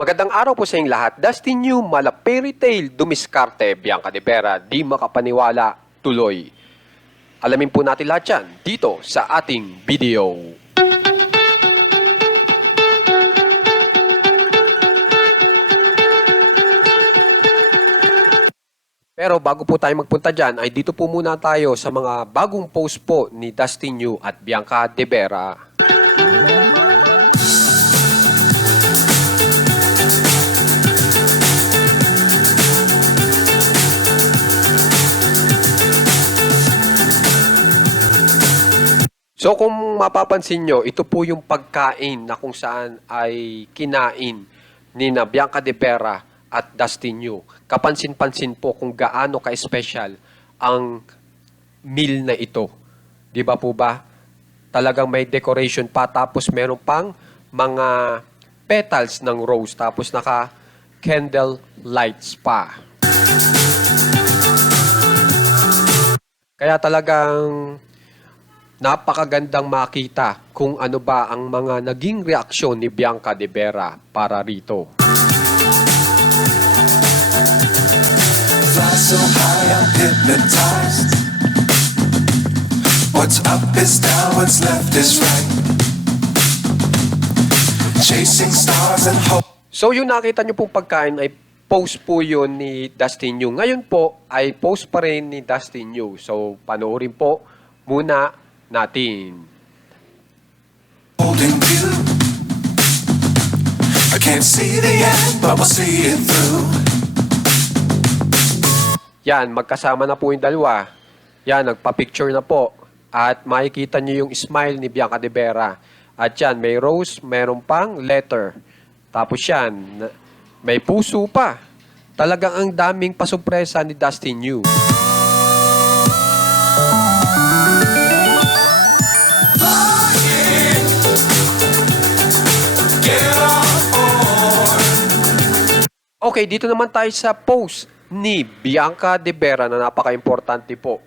Magandang araw po sa inyong lahat. Dustin New, mala fairy tale, dumiskarte, Bianca de Vera, di makapaniwala, tuloy. Alamin po natin lahat yan dito sa ating video. Pero bago po tayo magpunta dyan, ay dito po muna tayo sa mga bagong post po ni Dustin New at Bianca de Vera. So kung mapapansin nyo, ito po yung pagkain na kung saan ay kinain ni na Bianca de Vera at Dustin New. Kapansin-pansin po kung gaano ka-special ang meal na ito. Di ba po ba? Talagang may decoration pa, tapos meron pang mga petals ng rose, tapos naka candle lights pa. Kaya talagang napakagandang makita kung ano ba ang mga naging reaksyon ni Bianca de Vera para rito. Fly so high, I'm hypnotized. What's up is down, what's left is right. Chasing stars and hope. So yung nakita nyo pong pagkain ay post po yun ni Dustin New. Ngayon po ay post pa rin ni Dustin New. So panoorin po muna natin. Holding you. I can't see the end, but we'll see it through. Yan, magkasama na po yung dalawa. Yan, nagpa-picture na po. At makikita nyo yung smile ni Bianca de Vera. At yan, may rose, mayroon pang letter. Tapos yan, may puso pa. Talagang ang daming pasurpresa ni Dustin New. Okay, dito naman tayo sa post ni Bianca de Vera na napaka-importante po.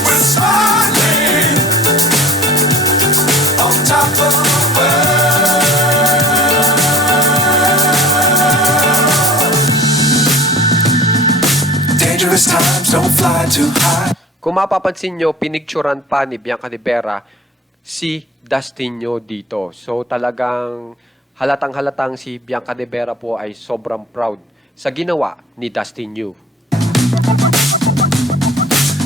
We're smiling on top of the world. Dangerous times, don't fly too high. Kung mapapansin nyo, pinicturan pa ni Bianca de Vera si Dustin New dito. So talagang halatang-halatang si Bianca de Vera po ay sobrang proud sa ginawa ni Dustin New.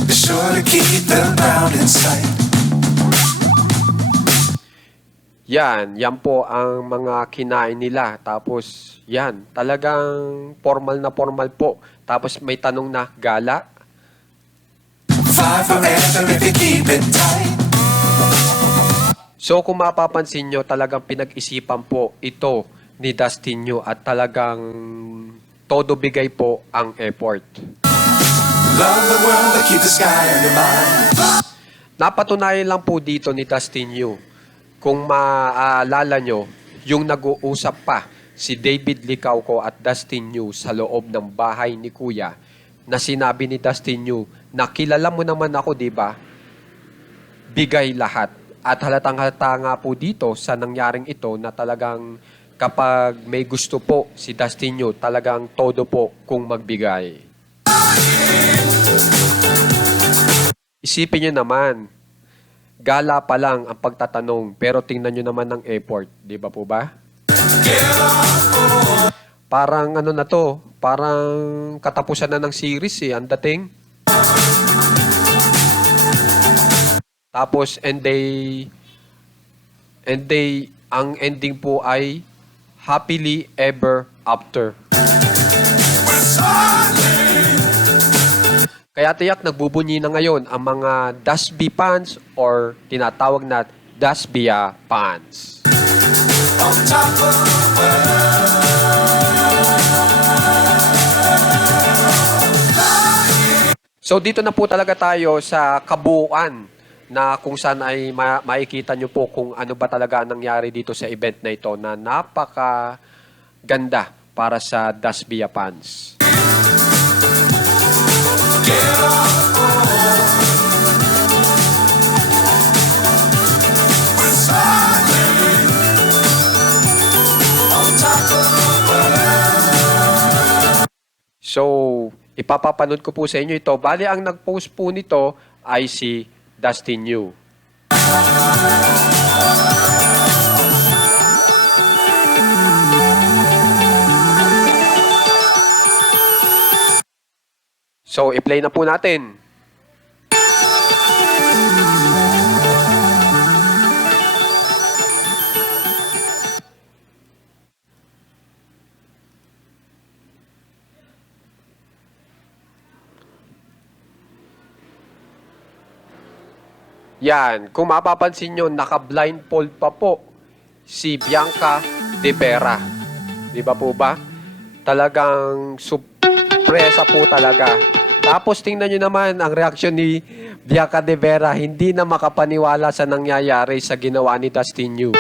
Be sure to keep them round in sight. Yan po ang mga kinain nila. Tapos yan, talagang formal na formal po. Tapos may tanong na, gala? Fly forever if you keep it tight. So kung mapapansin nyo, talagang pinag-isipan po ito ni Dustin New at talagang todo bigay po ang effort. Love the world, but keep the sky on your mind. Napatunayan lang po dito ni Dustin New. Kung maaalala nyo, yung nag-uusap pa si David Licauco at Dustin New sa loob ng bahay ni Kuya, na sinabi ni Dustin New na kilala mo naman ako, di ba? Bigay lahat. At halatang-halata nga po dito sa nangyaring ito na talagang kapag may gusto po si Dustin New, talagang todo po kung magbigay. Isipin nyo naman, gala pa lang ang pagtatanong, pero tingnan nyo naman ang effort. Di ba po ba? Parang ano na to, parang katapusan na ng series ang dating. Tapos, and they, ang ending po ay happily ever after. Kaya tiyak nagbubunyi na ngayon ang mga Dasby fans or tinatawag na Dasbia fans. On top of the world. So dito na po talaga tayo sa kabuuan na kung saan ay makikita nyo po kung ano ba talaga ang nangyari dito sa event na ito na napaka ganda para sa Dasbia fans. So, ipapapanood ko po sa inyo ito. Bali, ang nag-post po nito ay si Dustin Yu. So, i-play na po natin. Yan, kung mapapansin nyo, naka-blindfold pa po si Bianca De Vera. Di ba po ba? Talagang surpresa po talaga. Tapos tingnan nyo naman ang reaksyon ni Bianca De Vera. Hindi na makapaniwala sa nangyayari sa ginawa ni Dustin Yu.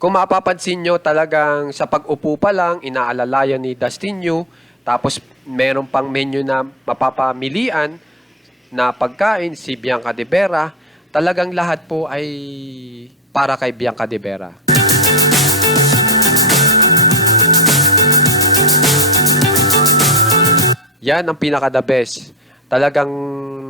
Kung mapapansin nyo, talagang sa pag-upo pa lang, inaalalayan ni Dustin Yu. Tapos meron pang menu na mapapamilian na pagkain si Bianca De Vera. Talagang lahat po ay para kay Bianca De Vera. Yan ang pinaka-the best. Talagang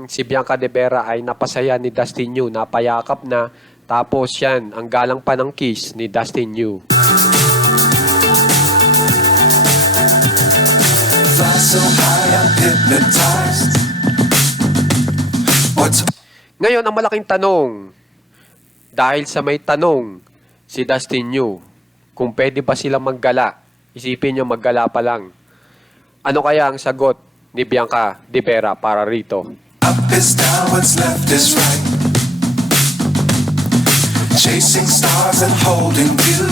si Bianca De Vera ay napasaya ni Dustin Yu, napayakap na. Tapos yan, ang galang pa ng kiss ni Dustin Yu. Fly so high, I'm hypnotized. Ngayon, ang malaking tanong, dahil sa may tanong si Dustin Yu, kung pwede ba sila maggala, isipin nyo maggala pa lang. Ano kaya ang sagot ni Bianca De Vera para rito? Up is down, what's left is right. Chasing stars and holding you.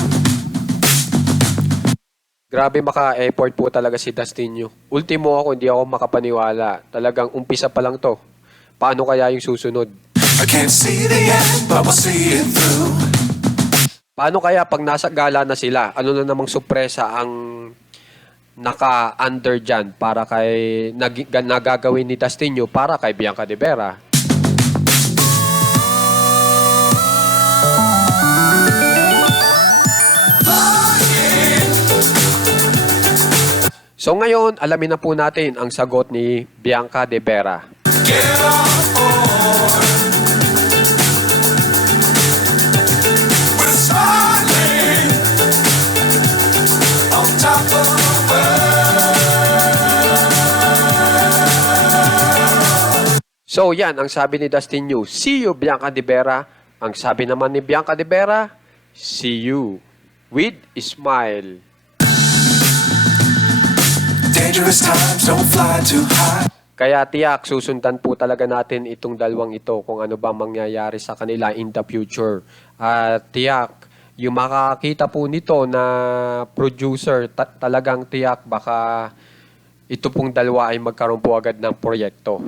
Grabe maka-effort po talaga si Dustin Yu. Ultimo ako, hindi ako makapaniwala. Talagang umpisa pa lang to. Paano kaya yung susunod? I can't see the end, but we'll see it through. Paano kaya pag nasa gala na sila? Ano na namang sorpresa ang naka-under dyan para kay nagagawin ni Dustin Yu para kay Bianca De Vera? So ngayon, alamin na po natin ang sagot ni Bianca De Vera. Get on board. We're smiling on top of the world. So yan, ang sabi ni Dustin Yu, see you Bianca De Vera. Ang sabi naman ni Bianca De Vera, see you with a smile. Dangerous times, don't fly too high. Kaya tiyak, susundan po talaga natin itong dalawang ito kung ano ba mangyayari sa kanila in the future. At tiyak, yung makakita po nito na producer, talagang tiyak baka ito pong dalawa ay magkaroon po agad ng proyekto.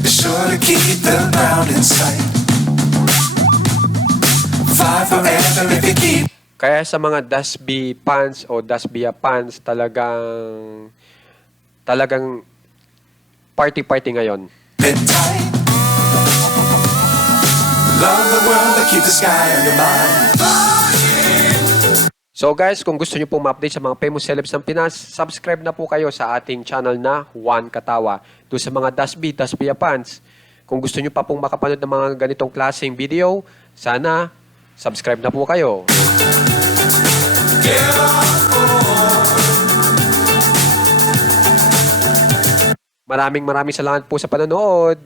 Be sure to keep the ground in sight. Fly forever if you keep. Kaya sa mga Dasby fans o Dasbia fans, talagang party-party ngayon. It tight. Love the world, but keep the sky on your mind. So guys, kung gusto nyo pong ma-update sa mga famous celebs ng Pinas, subscribe na po kayo sa ating channel na Juan Katawa. Doon sa mga Dasbia fans, kung gusto nyo pa pong makapanood ng mga ganitong klaseng video, sana subscribe na po kayo. Maraming salamat po sa panonood.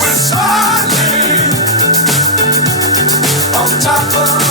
We're smiling on top of